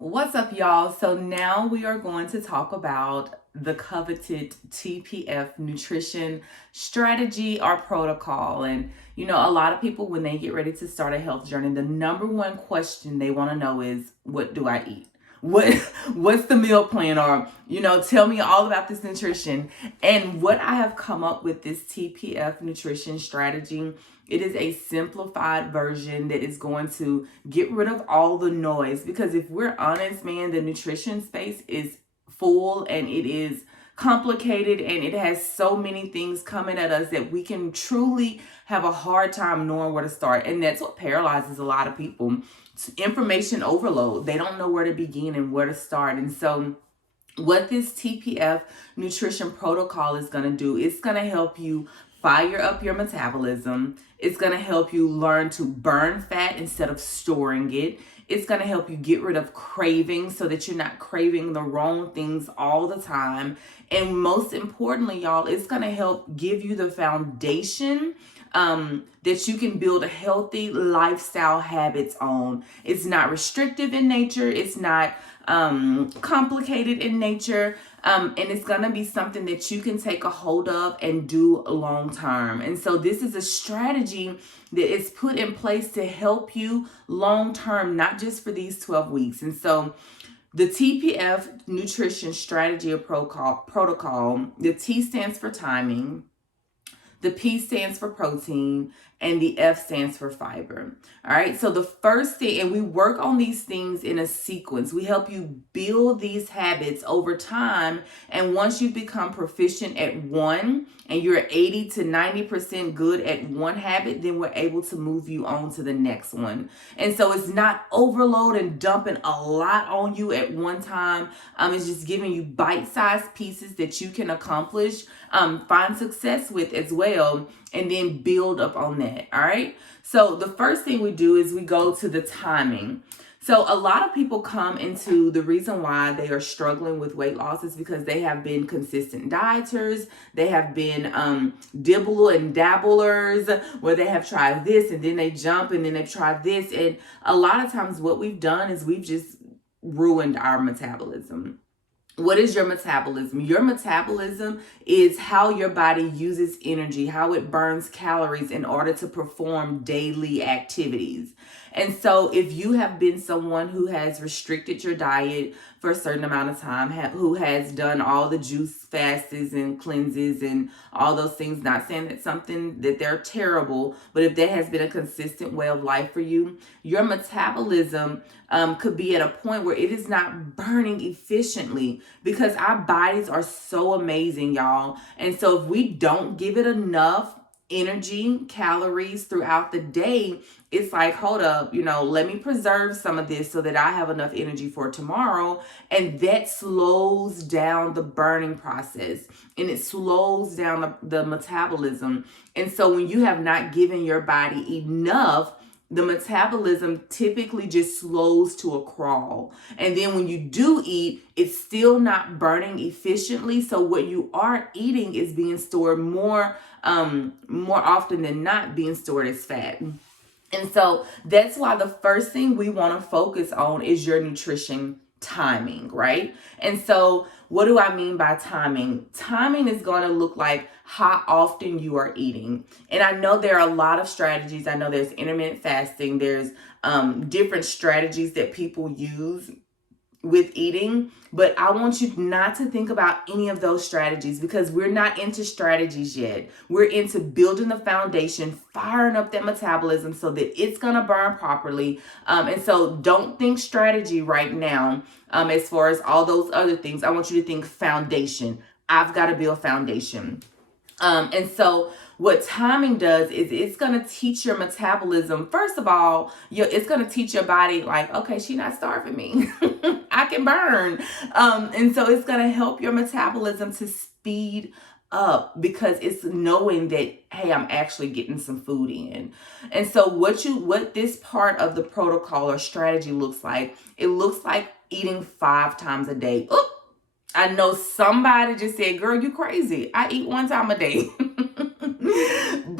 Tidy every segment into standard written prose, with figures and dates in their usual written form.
What's up, y'all? So now we are going to talk about the coveted TPF Nutrition Strategy or Protocol. And a lot of people, when they get ready to start a health journey, the number one question they want to know is, what do I eat? What's the meal plan? Or tell me all about this nutrition. And what I have come up with, this TPF Nutrition Strategy, it is a simplified version that is going to get rid of all the noise. Because if we're honest, man, the nutrition space is full and it is complicated and it has so many things coming at us that we can truly have a hard time knowing where to start. And that's what paralyzes a lot of people. It's information overload. They don't know where to begin and where to start. And so what this TPF Nutrition Protocol is going to do, it's going to help you fire up your metabolism. It's going to help you learn to burn fat instead of storing it. It's going to help you get rid of cravings so that you're not craving the wrong things all the time. And most importantly, y'all, it's going to help give you the foundation that you can build a healthy lifestyle habits on. It's not restrictive in nature. It's not complicated in nature. And it's going to be something that you can take a hold of and do long term. And so this is a strategy that is put in place to help you long term, not just for these 12 weeks. And so the TPF Nutrition Strategy or Protocol, the T stands for timing, the P stands for protein, and the F stands for fiber. All right. So the first thing, and we work on these things in a sequence. We help you build these habits over time. And once you become proficient at one and you're 80 to 90% good at one habit, then we're able to move you on to the next one. And so it's not overload and dumping a lot on you at one time. It's just giving you bite-sized pieces that you can accomplish, find success with as well, and then build up on that. All right. So the first thing we do is we go to the timing. So a lot of people come into the reason why they are struggling with weight loss is because they have been consistent dieters. They have been dibble and dabblers, where they have tried this and then they jump and then they've tried this. And a lot of times what we've done is we've just ruined our metabolism. What is your metabolism? Your metabolism is how your body uses energy, how it burns calories in order to perform daily activities. And so if you have been someone who has restricted your diet for a certain amount of time, who has done all the juice fasts and cleanses and all those things, not saying that something that they're terrible, but if that has been a consistent way of life for you, your metabolism could be at a point where it is not burning efficiently, because our bodies are so amazing, y'all. And so if we don't give it enough energy, calories throughout the day, it's like, hold up, let me preserve some of this so that I have enough energy for tomorrow. And that slows down the burning process and it slows down the metabolism. And so when you have not given your body enough, the metabolism typically just slows to a crawl. And then when you do eat, it's still not burning efficiently. So what you are eating is being stored more often than not being stored as fat. And so that's why the first thing we want to focus on is your nutrition timing, right? And so what do I mean by timing? Timing is going to look like how often you are eating. And I know there are a lot of strategies. I know there's intermittent fasting. There's different strategies that people use with eating, but I want you not to think about any of those strategies, because we're not into strategies yet. We're into building the foundation, firing up that metabolism so that it's going to burn properly. And so don't think strategy right now. As far as all those other things, I want you to think foundation. I've got to build foundation. And so what timing does is it's going to teach your metabolism. First of all, it's going to teach your body like, okay, she's not starving me. I can burn. And so it's going to help your metabolism to speed up, because it's knowing that, hey, I'm actually getting some food in. And so what this part of the protocol or strategy looks like, it looks like eating 5 times a day. Oop! I know somebody just said, girl, you crazy. I eat 1 time a day.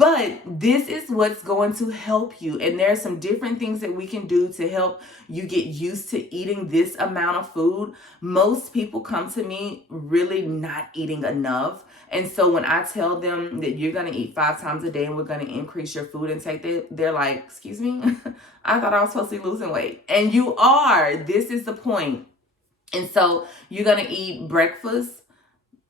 But this is what's going to help you. And there are some different things that we can do to help you get used to eating this amount of food. Most people come to me really not eating enough. And so when I tell them that you're going to eat 5 times a day and we're going to increase your food intake, they're like, excuse me? I thought I was supposed to be losing weight. And you are. This is the point. And so you're going to eat breakfast,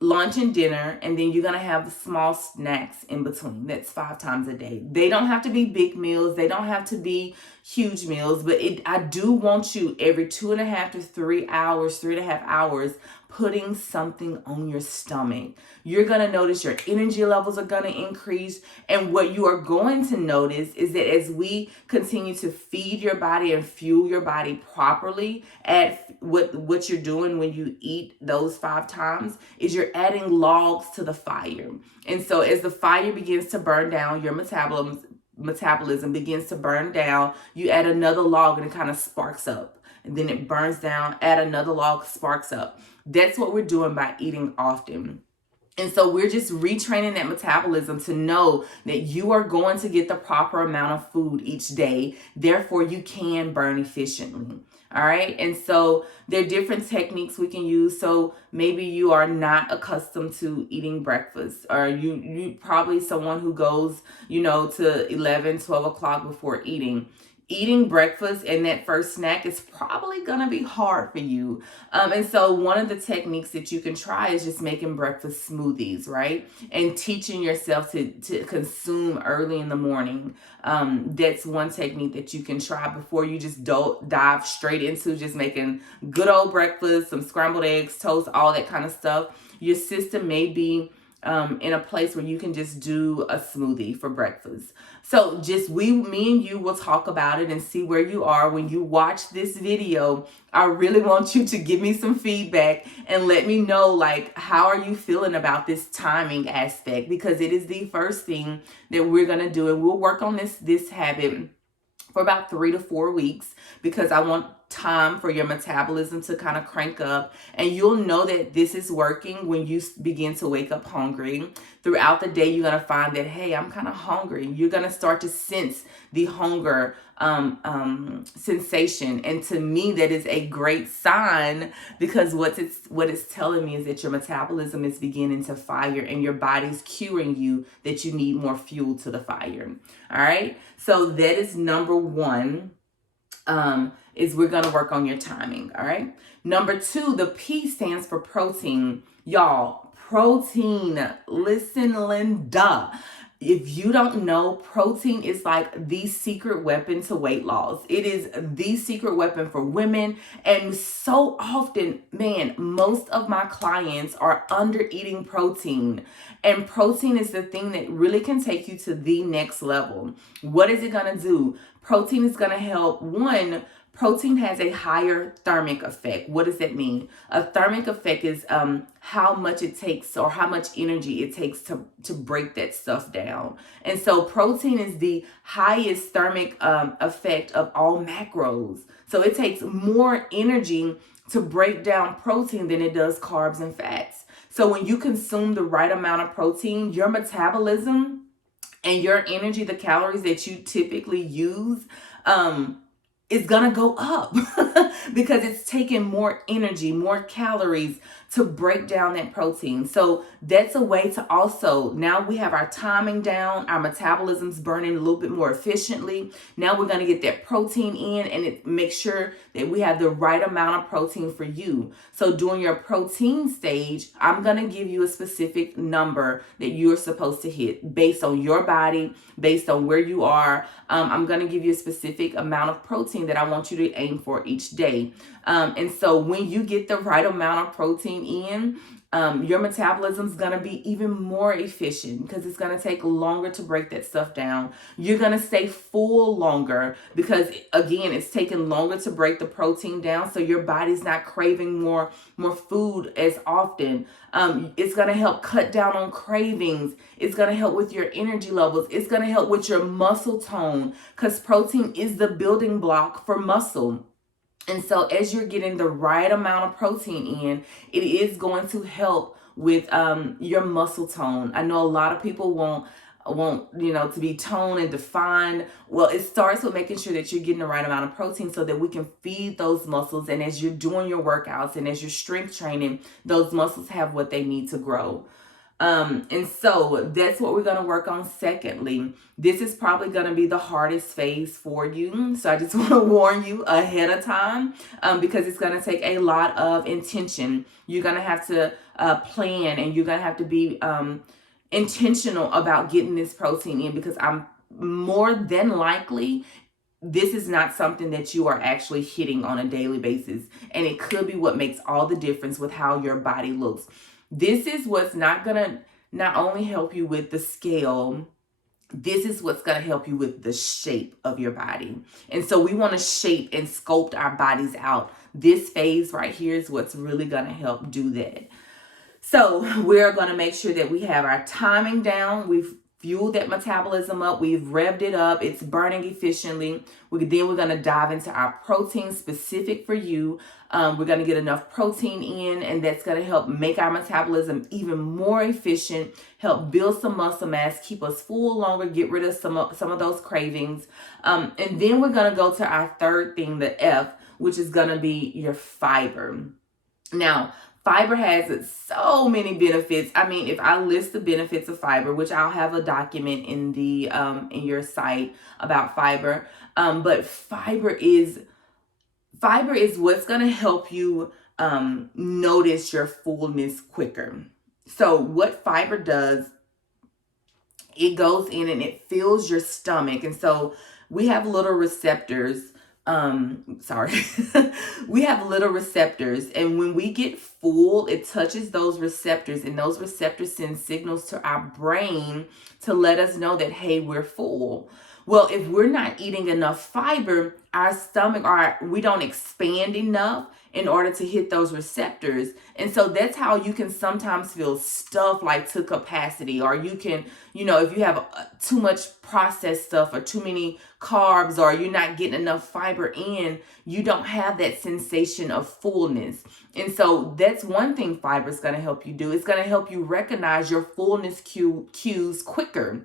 lunch, and dinner, and then you're going to have small snacks in between. That's 5 times a day. They don't have to be big meals. They don't have to be huge meals, but I do want you every 2.5 to 3 hours, 3.5 hours, putting something on your stomach. You're going to notice your energy levels are going to increase. And what you are going to notice is that as we continue to feed your body and fuel your body properly, at what you're doing when you eat those 5 times is you're adding logs to the fire. And so as the fire begins to burn down, your metabolism begins to burn down, you add another log and it kind of sparks up. And then it burns down, add another log, sparks up. That's what we're doing by eating often. And so we're just retraining that metabolism to know that you are going to get the proper amount of food each day. Therefore, you can burn efficiently. All right. And so there are different techniques we can use. So maybe you are not accustomed to eating breakfast, or you probably someone who goes, to 11, 12 o'clock before eating. Eating breakfast and that first snack is probably going to be hard for you. And so one of the techniques that you can try is just making breakfast smoothies, right? And teaching yourself to consume early in the morning. That's one technique that you can try before you just dive straight into just making good old breakfast, some scrambled eggs, toast, all that kind of stuff. Your system may be in a place where you can just do a smoothie for breakfast. So me and you will talk about it and see where you are when you watch this video. I really want you to give me some feedback and let me know, how are you feeling about this timing aspect? Because it is the first thing that we're going to do. And we'll work on this habit for about 3 to 4 weeks, because I want time for your metabolism to kind of crank up. And you'll know that this is working when you begin to wake up hungry. Throughout the day, you're going to find that, hey, I'm kind of hungry. You're going to start to sense the hunger sensation. And to me, that is a great sign, because what it's telling me is that your metabolism is beginning to fire and your body's cueing you that you need more fuel to the fire. All right. So that is number 1. Is we're going to work on your timing. All right. Number 2, the P stands for protein. Y'all, protein. Listen, Linda. If you don't know, protein is like the secret weapon to weight loss. It is the secret weapon for women. And so often, most of my clients are under eating protein. And protein is the thing that really can take you to the next level. What is it going to do? Protein is going to help. Protein has a higher thermic effect. What does that mean? A thermic effect is how much it takes, or how much energy it takes to break that stuff down. And so protein is the highest thermic effect of all macros. So it takes more energy to break down protein than it does carbs and fats. So when you consume the right amount of protein, your metabolism and your energy, the calories that you typically use, is going to go up because it's taking more energy, more calories to break down that protein. So that's a way to also, now we have our timing down, our metabolism's burning a little bit more efficiently. Now we're going to get that protein in, and it makes sure that we have the right amount of protein for you. So during your protein stage, I'm going to give you a specific number that you're supposed to hit based on your body, based on where you are. I'm going to give you a specific amount of protein that I want you to aim for each day. And so when you get the right amount of protein in, your metabolism is going to be even more efficient, because it's going to take longer to break that stuff down. You're going to stay full longer because, again, it's taking longer to break the protein down. So your body's not craving more food as often. It's going to help cut down on cravings. It's going to help with your energy levels. It's going to help with your muscle tone, because protein is the building block for muscle. And so as you're getting the right amount of protein in, it is going to help with your muscle tone. I know a lot of people want want, you know, to be toned and defined. Well, it starts with making sure that you're getting the right amount of protein so that we can feed those muscles. And as you're doing your workouts and as you're strength training, those muscles have what they need to grow. And so that's what we're going to work on. Secondly, this is probably going to be the hardest phase for you. So I just want to warn you ahead of time, because it's going to take a lot of intention. You're going to have to plan, and you're going to have to be intentional about getting this protein in, because I'm more than likely this is not something that you are actually hitting on a daily basis. And it could be what makes all the difference with how your body looks. This is what's not going to not only help you with the scale, this is what's going to help you with the shape of your body. And so we want to shape and sculpt our bodies out. This phase right here is what's really going to help do that. So we're going to make sure that we have our timing down. We've fueled that metabolism up. We've revved it up. It's burning efficiently. Then we're going to dive into our protein specific for you. We're going to get enough protein in, and that's going to help make our metabolism even more efficient, help build some muscle mass, keep us full longer, get rid of some of those cravings. And then we're going to go to our third thing, the F, which is going to be your fiber. Now, fiber has so many benefits. I mean, if I list the benefits of fiber, which I'll have a document in the in your site about fiber, but fiber is what's going to help you notice your fullness quicker. So what fiber does, it goes in and it fills your stomach, and so we have little receptors. We have little receptors, and when we get full, it touches those receptors, and those receptors send signals to our brain to let us know that, hey, we're full. Well, if we're not eating enough fiber, our stomach, we don't expand enough in order to hit those receptors. And so that's how you can sometimes feel stuffed, like to capacity, or you can, you know, if you have too much processed stuff or too many carbs, or you're not getting enough fiber in, you don't have that sensation of fullness. And so that's one thing fiber is going to help you do. It's going to help you recognize your fullness cues quicker.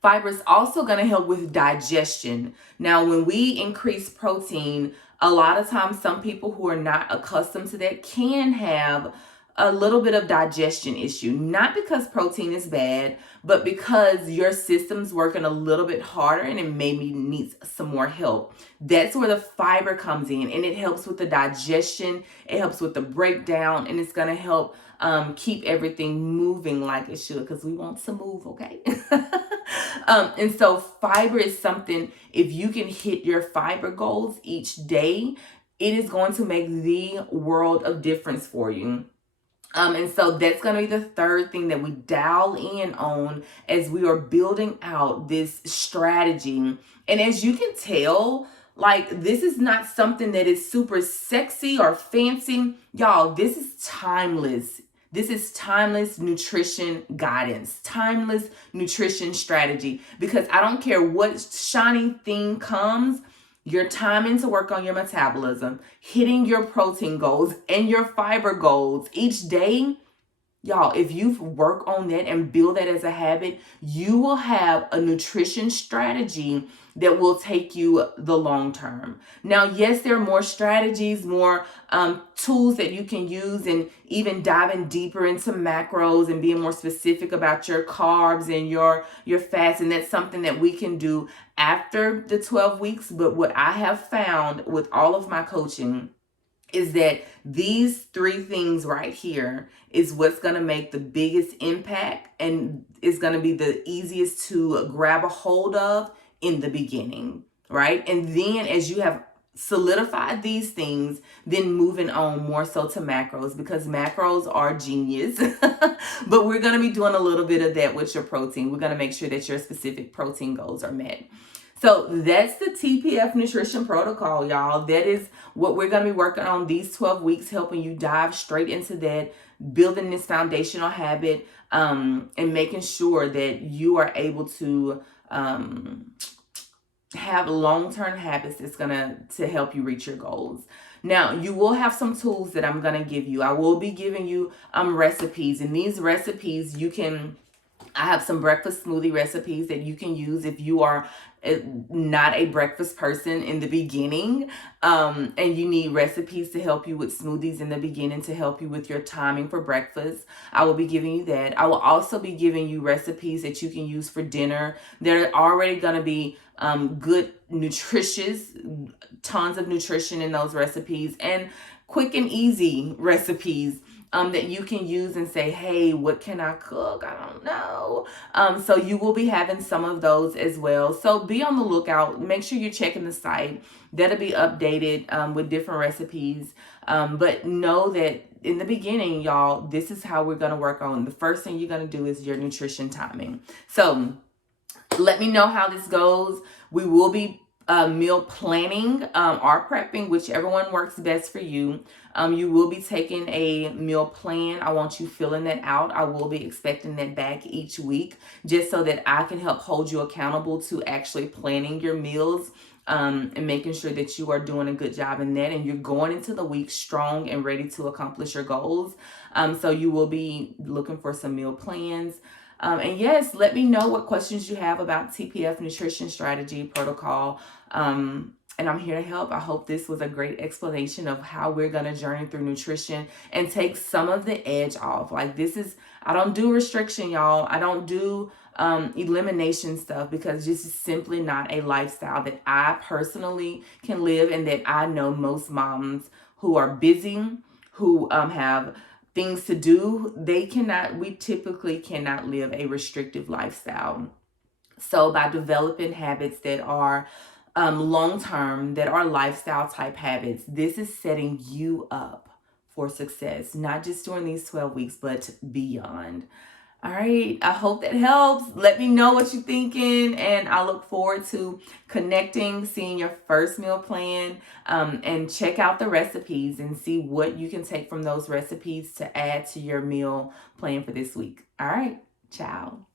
Fiber is also going to help with digestion. Now, when we increase protein, a lot of times some people who are not accustomed to that can have a little bit of digestion issue, not because protein is bad, but because your system's working a little bit harder and it maybe needs some more help. That's where the fiber comes in, and it helps with the digestion, it helps with the breakdown, and it's going to help keep everything moving like it should, because we want to move, okay? And so fiber is something, if you can hit your fiber goals each day, it is going to make the world of difference for you. And so that's going to be the third thing that we dial in on as we are building out this strategy. And as you can tell, like, this is not something that is super sexy or fancy. Y'all, this is timeless. This is timeless nutrition guidance, timeless nutrition strategy, because I don't care what shiny thing comes, your timing to work on your metabolism, hitting your protein goals and your fiber goals each day. Y'all, if you work on that and build that as a habit, you will have a nutrition strategy that will take you the long term. Now, yes, there are more strategies, more tools that you can use, and even diving deeper into macros and being more specific about your carbs and your fats. And that's something that we can do after the 12 weeks. But what I have found with all of my coaching is that these three things right here is what's going to make the biggest impact, and is going to be the easiest to grab a hold of in the beginning, right? And then as you have solidified these things, then moving on more so to macros, because macros are genius. But we're going to be doing a little bit of that with your protein. We're going to make sure that your specific protein goals are met. So that's the TPF Nutrition Protocol, y'all. That is what we're going to be working on these 12 weeks, helping you dive straight into that, building this foundational habit, and making sure that you are able to have long-term habits that's going to help you reach your goals. Now, you will have some tools that I'm going to give you. I will be giving you recipes, and these recipes you can I have some breakfast smoothie recipes that you can use if you are not a breakfast person in the beginning, and you need recipes to help you with smoothies in the beginning to help you with your timing for breakfast. I will be giving you that. I will also be giving you recipes that you can use for dinner. They're already going to be good, nutritious, tons of nutrition in those recipes, and quick and easy recipes that you can use and say, hey, what can I cook? I don't know. So you will be having some of those as well. So be on the lookout. Make sure you're checking the site. That'll be updated with different recipes. But know that in the beginning, y'all, this is how we're going to work on. The first thing you're going to do is your nutrition timing. So let me know how this goes. We will be meal planning or prepping, whichever one works best for you. You will be taking a meal plan. I want you filling that out. I will be expecting that back each week, just so that I can help hold you accountable to actually planning your meals and making sure that you are doing a good job in that, and you're going into the week strong and ready to accomplish your goals. So you will be looking for some meal plans. And yes, let me know what questions you have about TPF Nutrition Strategy Protocol. And I'm here to help. I hope this was a great explanation of how we're going to journey through nutrition and take some of the edge off. Like, this is, I don't do restriction, y'all. I don't do elimination stuff, because this is simply not a lifestyle that I personally can live, and that I know most moms who are busy, who have things to do, we typically cannot live a restrictive lifestyle. So by developing habits that are long-term, that are lifestyle type habits, this is setting you up for success, not just during these 12 weeks, but beyond. All right, I hope that helps. Let me know what you're thinking, and I look forward to connecting, seeing your first meal plan, and check out the recipes and see what you can take from those recipes to add to your meal plan for this week. All right, ciao.